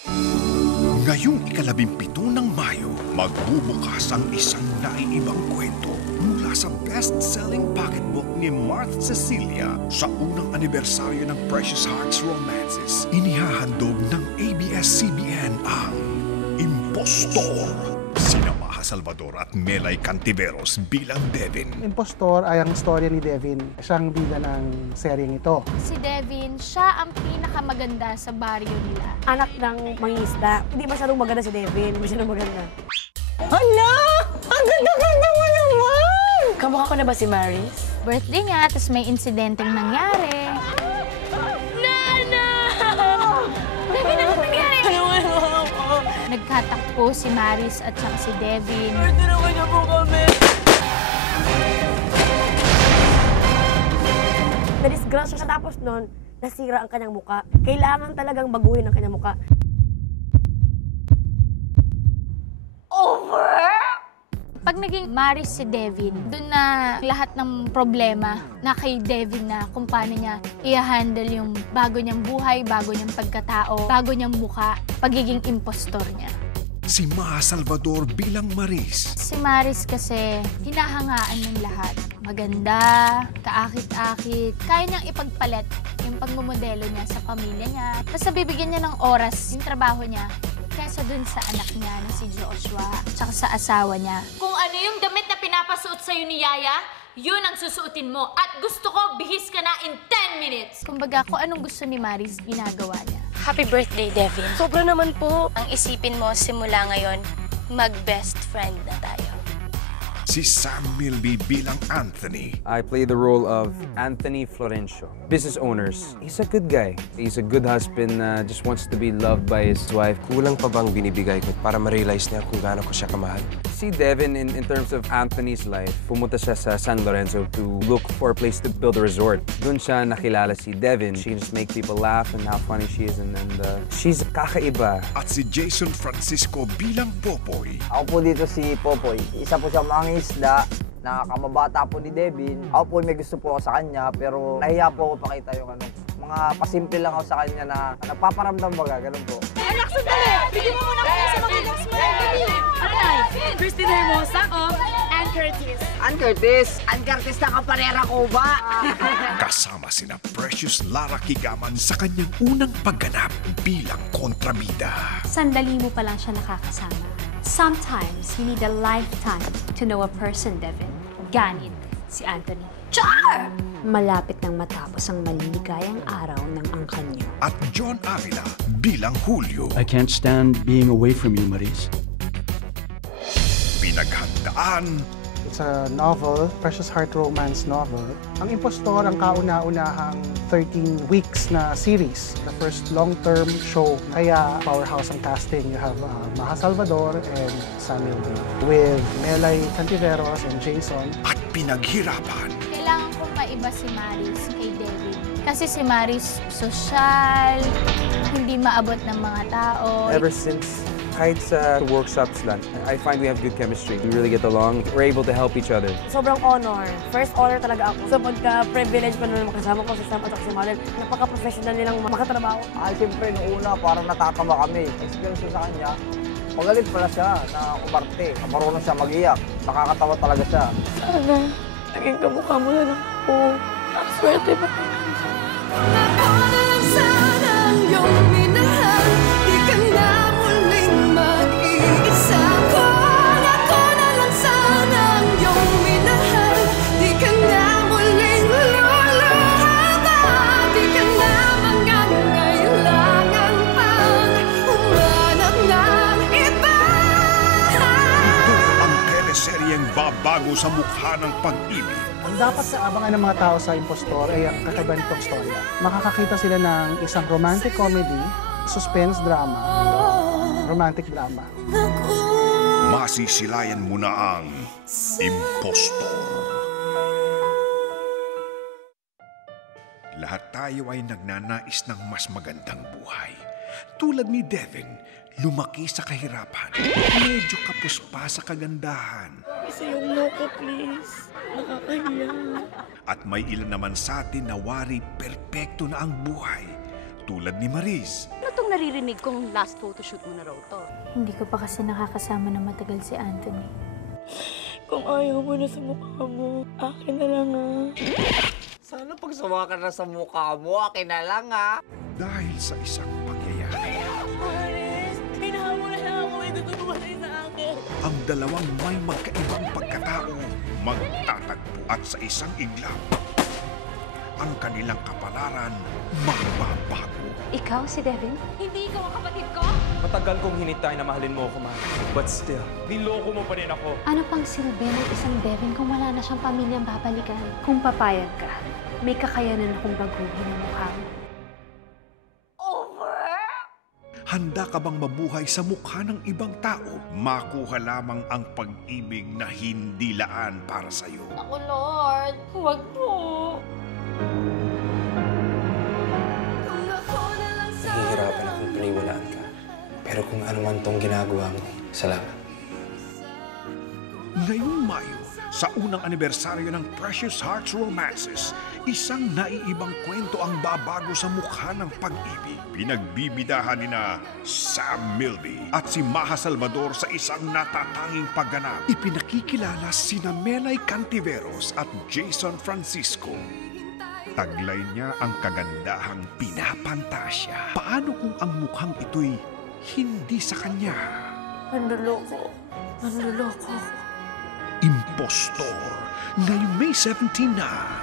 Ngayong ika-17 ng Mayo, magbubukas ang isang naiibang kwento mula sa best-selling pocketbook ni Martha Cecilia sa unang anibersaryo ng Precious Hearts Romances. Inihahandog ng ABS-CBN ang Impostor. Sina Maha Salvador at Melay Cantiveros bilang Devin. Impostor ay ang storya ni Devin. Siyang bida ng seryeng ito. Si Devin, siya ang pinakamaganda sa baryo nila. Anak ng mangingisda. Hindi masyadong maganda si Devin. Hindi masyadong maganda. Hala! Ang ganda-ganda mo naman! Kamukha ko na ba si Maris? Birthday niya, tapos may insidenteng nangyari. Nana! Devin, ano nangyari? Nagkatakpo si Maris at saka si Devin. Tulungan niyo po kami! Na-disgrasya siya tapos nun, nasira ang kanyang muka. Kailangan talagang baguhin ang kanyang muka. Pag naging Maris si Devin, doon na lahat ng problema na kay Devin na kung paano niya i-handle yung bago niyang buhay, bago niyang pagkatao, bago niyang muka, pagiging impostor niya. Si Maha Salvador bilang Maris. Si Maris kasi hinahangaan ng lahat. Maganda, kaakit-akit, kaya niyang ipagpalit yung pagmumodelo niya sa pamilya niya. Basta bibigyan niya ng oras yung trabaho niya kaysa dun sa anak niya na si Joshua, tsaka sa asawa niya. Kung ano yung damit na pinapasuot sa'yo ni Yaya, yun ang susuotin mo. At gusto ko, bihis ka na in 10 minutes. Kumbaga, kung anong gusto ni Maris, ginagawa niya. Happy birthday, Devin. Sobra naman po. Ang isipin mo, simula ngayon, mag-best friend na tayo. Si Sam Milby bilang Anthony. I play the role of Anthony Florencio. Business owners. He's a good guy. He's a good husband na just wants to be loved by his wife. Kulang pa bang binibigay ko para ma-realize niya kung gaano ko siya kamahal? Si Devin, in terms of Anthony's life, pumunta siya sa San Lorenzo to look for a place to build a resort. Doon siya nakilala si Devin. She can just make people laugh and how funny she is and she's kakaiba. At si Jason Francisco bilang Popoy. Ako po dito si Popoy. Isa po siyang mangingisda na kamabata po ni Devin. Ako po may gusto po ako sa kanya pero nahiya po ako pakita yung mga pasimple lang ako sa kanya na nagpaparamdam baga, ganun po. Anak, sandali! Bigyan mo muna kami sa magandang smile! Christine Hermosa o Ann Curtis? Ann Curtis! Ann Curtis na kaparera ko ba? Kasama sina Precious Lara Kigaman sa kanyang unang pagganap bilang kontrabida. Sandali mo pa lang siya nakakasama. Sometimes, you need a lifetime to know a person, Devin. Ganit si Anthony. Char! Malapit nang matapos ang maliligayang araw ng angkan niyo. At John Avila bilang Julio. I can't stand being away from you, Maris. Pinaghandaan. It's a novel, Precious Heart Romance novel. Ang Impostor ang kauna-unahang 13 weeks na series. The first long-term show. Kaya powerhouse ang casting. You have Maha Salvador and Samuel B. With Melay Cantiveros and Jason. At pinaghirapan. Kailangan kong maiba si Maris kay Devin. Kasi si Maris, sosyal, hindi maabot ng mga tao. Ever since kahit sa workshops lang, I find we have good chemistry. We really get along. We're able to help each other. Sobrang honor. First honor talaga ako. Sa pagka-privilege pa naman makasama ko si Sam at si Malen, napaka-professional nilang makatrabaho. Siyempre, noong una, parang natatama kami. Experience ko sa kanya, magaling pala siya na umarte. Marunong siya mag-iyak. Nakakatawa talaga siya. Sana, naging kamukha mo na lang ako. Ang swerte pa. Bago sa mukha ng pag-ibig. Ang dapat sa abangan ng mga tao sa Impostor ay ang kakaiba nitong storya. Makakakita sila ng isang romantic comedy, suspense drama, romantic drama. Masisilayan mo na ang Impostor. Lahat tayo ay nagnanais ng mas magandang buhay. Tulad ni Devin, lumaki sa kahirapan. Medyo kapos pa sa kagandahan. Isa yung loko, please. Nakakahiya. At may ilan naman sa atin na wari perpekto na ang buhay. Tulad ni Maris. tong naririnig kong last photoshoot mo na raw to? Hindi ko pa kasi nakakasama na matagal si Anthony. Kung ayaw mo na sa mukha mo, akin na lang Sana pag suwa ka na sa mukha mo, akin na lang Dahil sa isang pangyayari, Maris, pinahamula na ako. Ito tumatay sa akin. ang dalawang may magkaibang pagkatao magtatagpo at sa isang iglap, ang kanilang kapalaran magbabago. Ikaw si Devin? Hindi ikaw ang kapatid ko? Matagal kong hinintay na mahalin mo ako, Ma. But still, niloko mo pa rin ako. Ano pang silbi ng isang Devin kung wala na siyang pamilyang babalikan? Kung papayag ka, may kakayanan akong baguhin ang mukha mo. Handa ka bang mabuhay sa mukha ng ibang tao? Makuha lamang ang pag-ibig na hindi laan para sa'yo. Ako, Lord. Huwag po. Nahihirapan akong paniwalaan ka. Pero kung ano man tong ginagawa mo, salamat. Ngayong Mayo, sa unang anibersaryo ng Precious Hearts Romances, isang naiibang kwento ang babago sa mukha ng pag-ibig. Pinagbibidahan nina Sam Milby at si Maha Salvador sa isang natatanging pagganap. Ipinakikilala sina Melay Cantiveros at Jason Francisco. Taglay niya ang kagandahang pinapantasya. Paano kung ang mukhang ito'y hindi sa kanya? Manluloko. Impostor. Ngayong May 17 na,